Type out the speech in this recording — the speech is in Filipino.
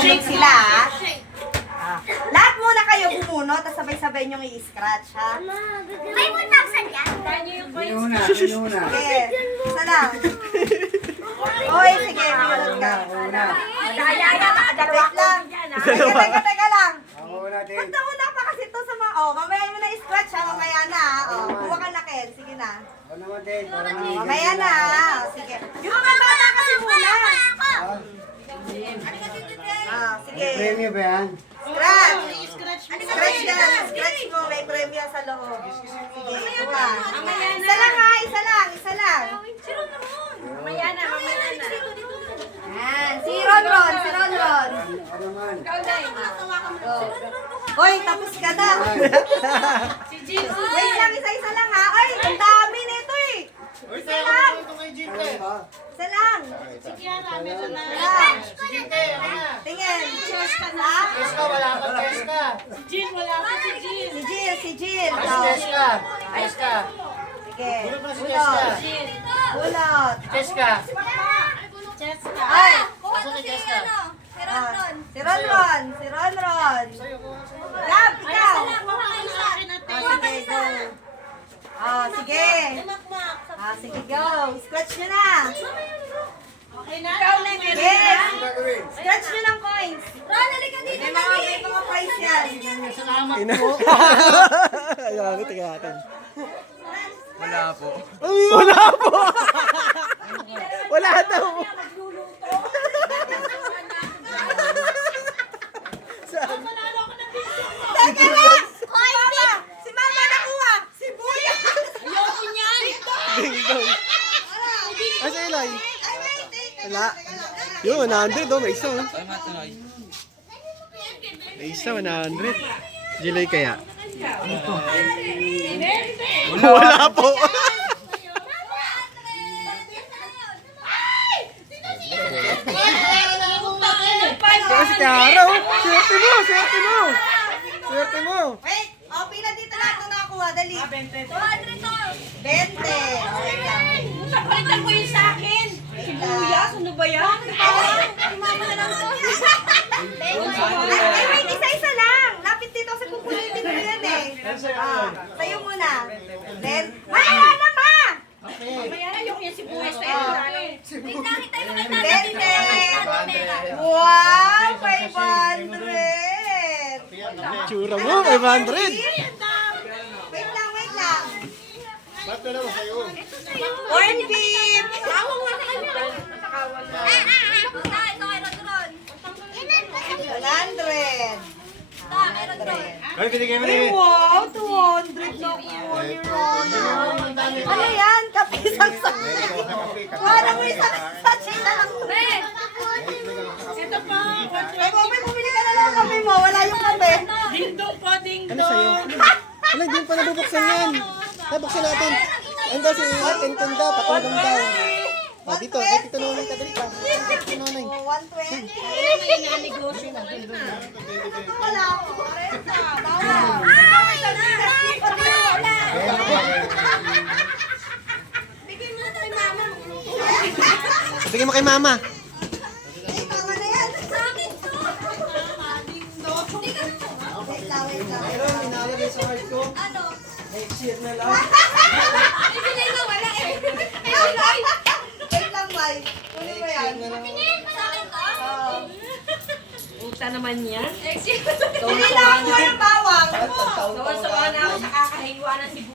bumunot sila, ha? Lahat muna kayo bumunot, tapos sabay-sabay niyong i-scratch, ha? May bunaksan yan. Sige, isa lang. Oy, sige, bumunot ka. Wait lang. Teka lang. Basta muna pa kasi to sa mga, mamaya mo na i-scratch, ha? Mamaya na, ha? Kuha ka na, Ken. Sige na. Mamaya na, ha? Sige. Yung mga bata kasi muna. Sige. Premyo ba yan? Scratch! Scratch yan! Scratch mo, may premyo sa loob. Sige, kuha. Isa lang ha, isa lang. Mamaya na. Yan, si Ron. Ano naman? Hoy, tapos ka na. Wait lang, isa-isa lang ha. Ay, ang dami nito eh. Isa lang. Isa lang. Tingin. Cheers ka na. Si Jill. Ayos ka. Sige. Bulot. Cheska. Ay. Si Ron. Si Ron. Lab, ikaw. Sige, go. Sige. Sige, go. Scratch nyo na. Yes. Scratch nyo ng coins. Ron, halika dito. May mga prize yan. Ayan, tingnan natin. Wala po. Wala po! Wala daw! Teka lang! Si Mama nakuha! Si Buya! Ayoko niyan. Ding dong. Asa Eloy? Ay, wait. Wala. Yun, 100 oh, may isa oh. Ay, matuloy. May isa, 100. July kaya? Wala po. Kaya si Kara oh. Swerte mo. Wait! Pila dito lang ito nakakuha. Dali. 20. Okay lang. Napalitan ko yung sa akin. Sibuyas, ano ba yan? Mama na lang. Ay, wait. Isa-isa lang. Lapit dito kasi pupulitin ko yan eh. Sa'yo muna. Then, wala na pa! Mamaya na yung sibuyas na yun. Nakita yung mga 20. Wow! 500! Tsura mo, 500. Wait lang. Corn beef! Ito kay Ron. 100. Ay, binigay mo Ay, wow! 200 na po ni Rona. Ano yan? Kape isang sachet. Wala mo isang sachet na lang. Ito pa. Ay, may bumili ka na lang ng kape mo. Wala yung kape. Ano sa'yo? Wala, hindi pa nabubuksan yan. Nabuksan natin. Ano daw si Tintin daw, patulong daw. Dito, ito naman ka dali pa. Ito naman. 120. Wala ako. Bigyan mo kay mama. Tama na yan. Wait lang. Inalagay sa heart ko. Ano? Next year na lang. Ibigay na wala eh. Wait lang, Mai. Kunin mo yan. Sa akin to? Uta naman niya. Hindi lang ako yung bawang. Sawa-sawa na ako sa kakahiwa ng